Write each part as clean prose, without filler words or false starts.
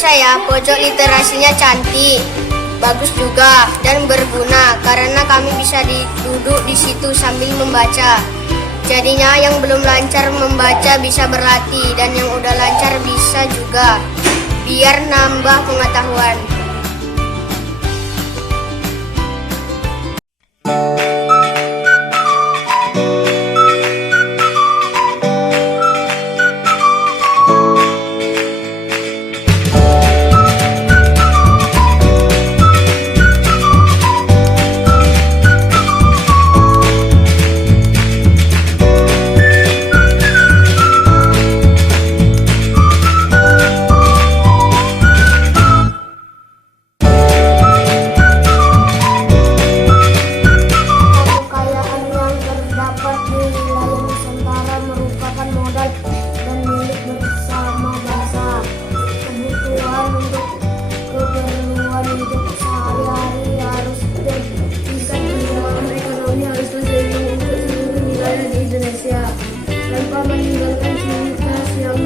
saya, pojok literasinya cantik, bagus juga, dan berguna karena kami bisa duduk di situ sambil membaca. Jadinya yang belum lancar membaca bisa berlatih, dan yang udah lancar bisa juga, biar nambah pengetahuan. Tanpa meninggalkan ciri khas yang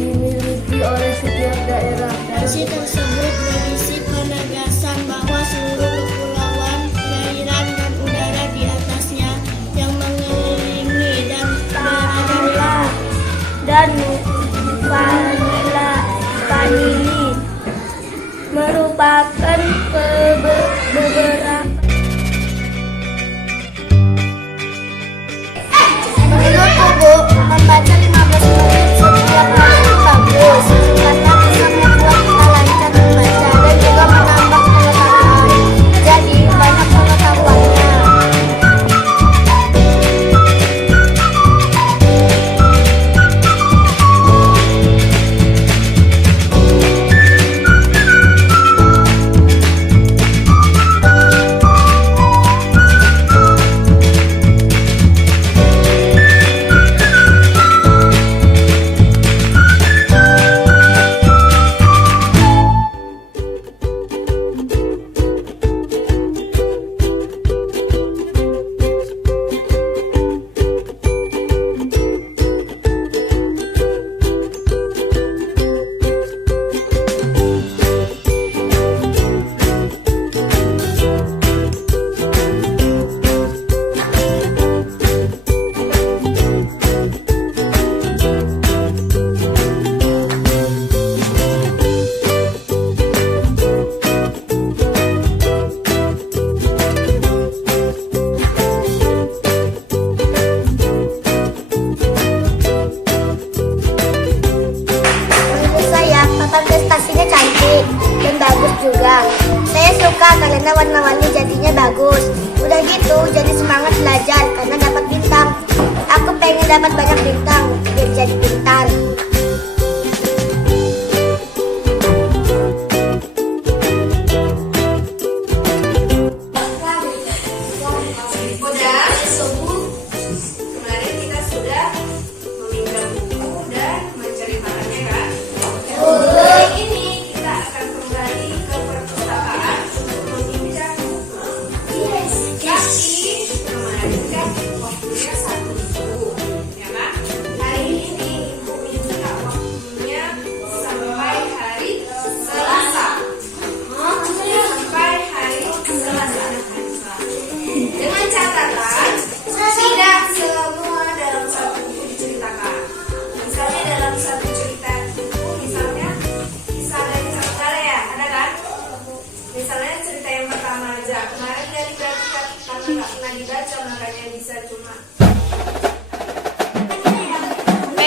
dimiliki oleh setiap daerah. Versi tersebut berisi penegasan bahwa seluruh kepulauan, perairan, dan udara di atasnya yang mengelilingi dan berada dan Panini merupakan beberapa. Menurutku, Bu, membaca 15 menit setiap hari itu bagus karena bisa membuat kita lancar membaca dan juga menambah pengetahuan. Jadi banyak pengetahuannya. Prestasinya cantik dan bagus juga. Saya suka karena warna-warni jadinya bagus. Udah gitu jadi semangat belajar karena dapat bintang. Aku pengen dapat banyak bintang biar jadi pintar.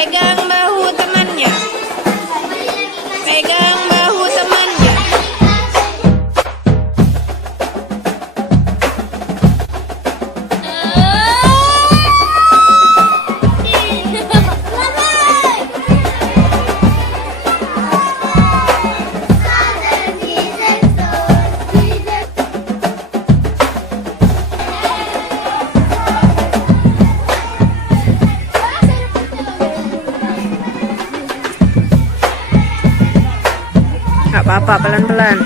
pegang bahu temannya. Pegang bahu temannya. Gak apa-apa, pelan-pelan.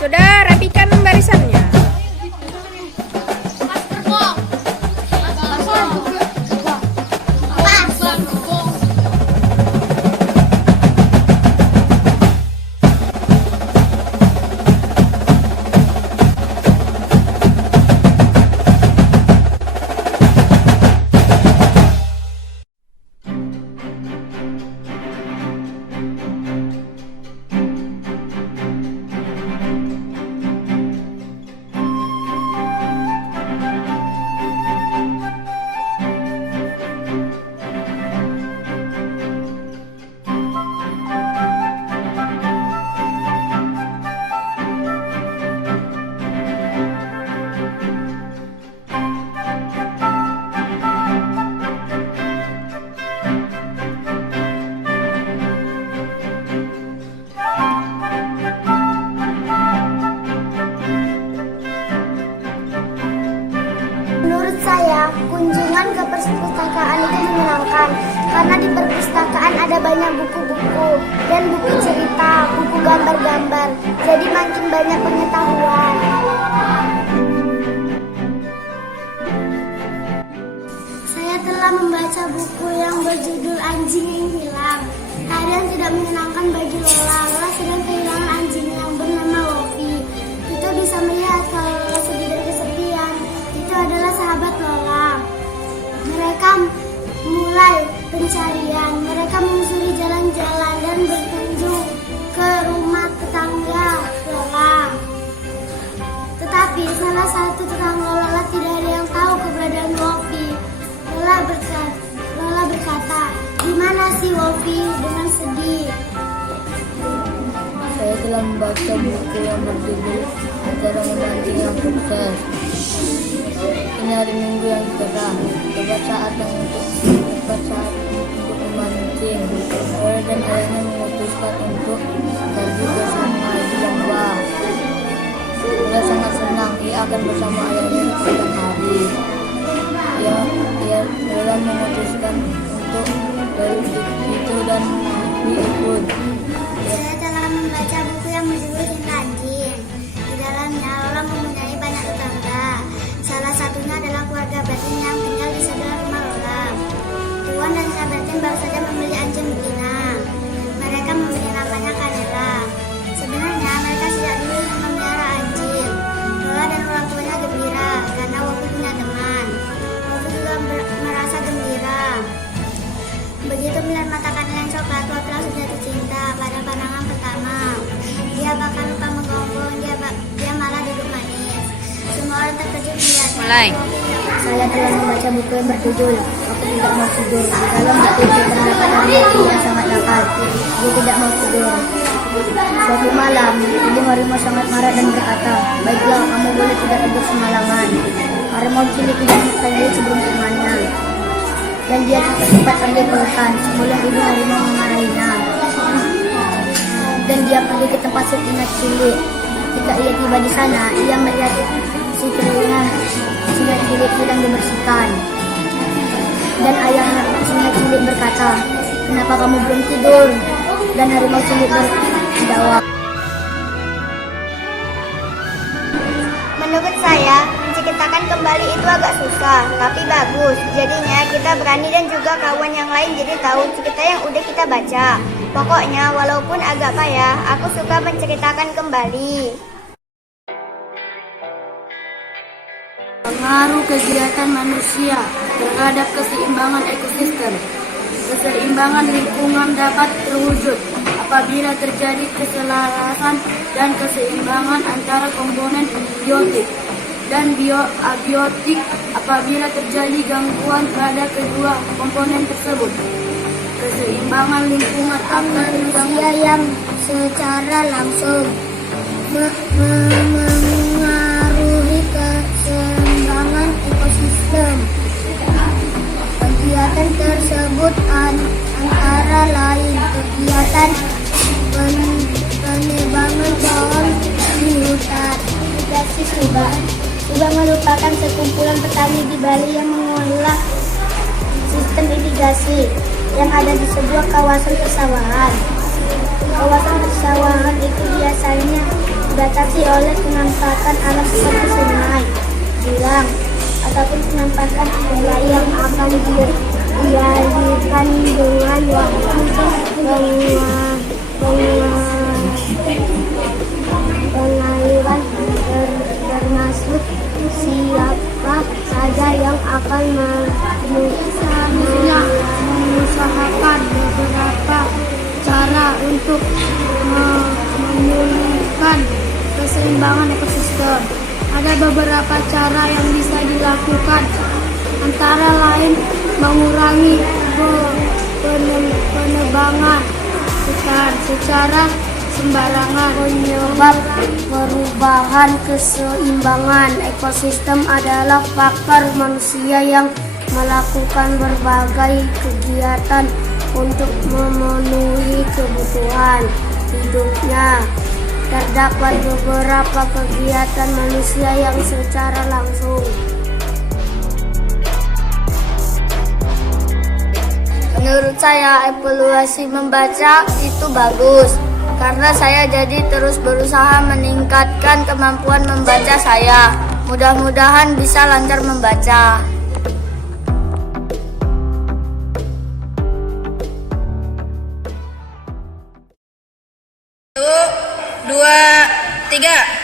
Sudah, rapikan barisannya. banyak buku-buku dan buku cerita, buku gambar-gambar. Jadi makin banyak pengetahuan. Saya telah membaca buku yang berjudul Anjing yang Hilang. Keadaan tidak menyenangkan bagi Lola. Lola sedang kehilangan anjing yang bernama Wofi. Kita bisa melihat kalau Lola sedih dan kesepian. Itu adalah sahabat Lola. Mereka mulai pencarian. Mereka menyusuri jalan-jalan dan berkunjung ke rumah tetangga Lola. Tetapi salah satu tetangga Lola tidak ada yang tahu keberadaan Wofi. Lola berkata, "Di mana si Wofi?" dengan sedih. Saya telah membaca buku yang berjudul Cara Memancing yang Sukses. Ini hari Minggu yang cerah, tepat saat untuk memancing. Lola dan ayahnya memutuskan untuk pergi ke sungai di lembah. Lola sangat senang, ia akan bersama ayahnya sepanjang hari. Lola memutuskan untuk itu dan diikut. Saya telah membaca buku yang berjudul Cinta Anjing. Di dalamnya Lola mempunyai banyak tetangga. Salah satunya adalah keluarga Batin yang tinggal di sebelah rumah Lola. Tuan dan sahabatnya baru saja membeli anjing betina. Mereka memberi namanya Kanela. Sebenarnya mereka sejak dulu memelihara anjing. Lola dan orang tuanya gembira karena Wofi punya teman. Wofi juga merasa gembira. Begitu melihat mata Kanela yang coklat, Wofi langsung jatuh cinta pada pandangan pertama. Dia bahkan lupa menggonggong, dia malah duduk manis. Semua orang terkejut melihatnya. Mulai. Saya telah membaca buku yang berjudul Aku Tidak Mau Tidur. Di dalam buku itu terdapat animasi yang sangat nakal. Dia tidak mau tidur. Suatu malam, ibu harimau sangat marah dan berkata, "Baiklah, kamu boleh tidak tidur semalaman." Harimau cilik tidak bertanya sebelum temannya. Dan dia cepat pergi ke hutan sebelum ibu harimau memarahinya. Dan dia pergi ke tempat singa cilik. Ketika ia tiba di sana, ia melihat si singa cilik sedang dibersihkan. Dan ayahnya singa cilik berkata, "Kenapa kamu belum tidur?" Dan harimau cilik berjawab, "Menurut saya, menciptakan kembali itu agak susah, tapi bagus. Jadinya kita berani dan juga kawan yang lain jadi tahu cerita yang udah kita baca. Pokoknya walaupun agak payah, aku suka menceritakan kembali." Pengaruh kegiatan manusia terhadap keseimbangan ekosistem. Keseimbangan lingkungan dapat terwujud apabila terjadi keselarasan dan keseimbangan antara komponen biotik dan abiotik apabila terjadi gangguan pada kedua komponen tersebut. Keseimbangan lingkungan akan Manusia yang secara langsung mengaruhi keseimbangan ekosistem. Kegiatan tersebut antara lain kegiatan penebangan pohon di hutan. Irigasi Subang merupakan sekumpulan petani di Bali yang mengelola sistem irigasi yang ada di sebuah kawasan persawahan. Kawasan persawahan itu biasanya dibatasi oleh penampakan alam seperti sungai, jurang, ataupun penampakan wilayah yang akan dialirkan dengan waktu pengaliran termasuk siapa saja yang akan mengusahakan beberapa cara untuk memulihkan keseimbangan ekosistem. Ada beberapa cara yang bisa dilakukan, antara lain mengurangi penebangan hutan secara sembarangan. Penyebab perubahan keseimbangan ekosistem adalah faktor manusia yang melakukan berbagai kegiatan untuk memenuhi kebutuhan hidupnya. Terdapat beberapa kegiatan manusia yang secara langsung Menurut saya evaluasi membaca itu bagus karena saya jadi terus berusaha meningkatkan kemampuan membaca saya. Mudah-mudahan bisa lancar membaca. 1, 2, 3.